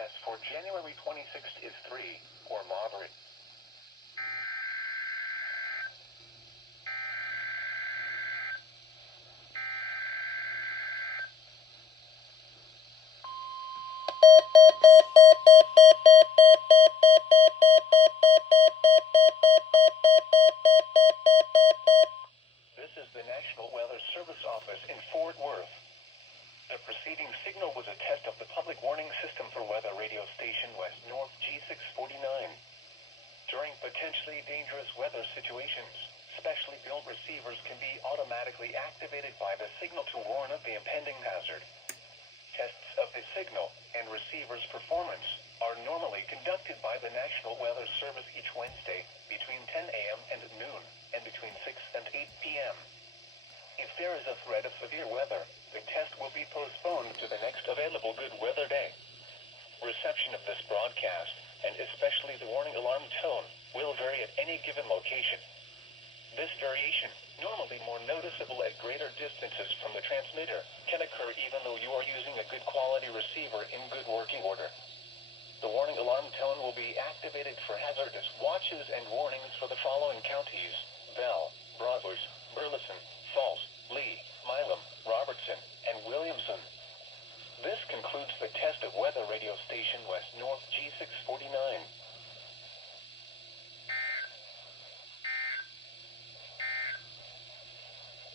forecast for January 26th is 3, or moderate. This is the National Weather Service office in Fort Worth. The preceding signal was a test of the public warning system for weather radio station West North G649. During potentially dangerous weather situations, specially built receivers can be automatically activated by the signal to warn of the impending hazard. Tests of the signal and receiver's performance are normally conducted by the National Weather Service each Wednesday between 10 a.m. and noon, and between 6 and 8 p.m. If there is a threat of severe weather, the test will be postponed to the next available good weather day. Reception of this broadcast, and especially the warning alarm tone, will vary at any given location. This variation, normally more noticeable at greater distances from the transmitter, can occur even though you are using a good quality receiver in good working order. The warning alarm tone will be activated for hazardous watches and warnings for the following counties: Bell, Brazos, Burleson, Falls, Lee, Milam, Robertson, and Williamson. This concludes the test of weather radio station West North G649.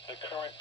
The current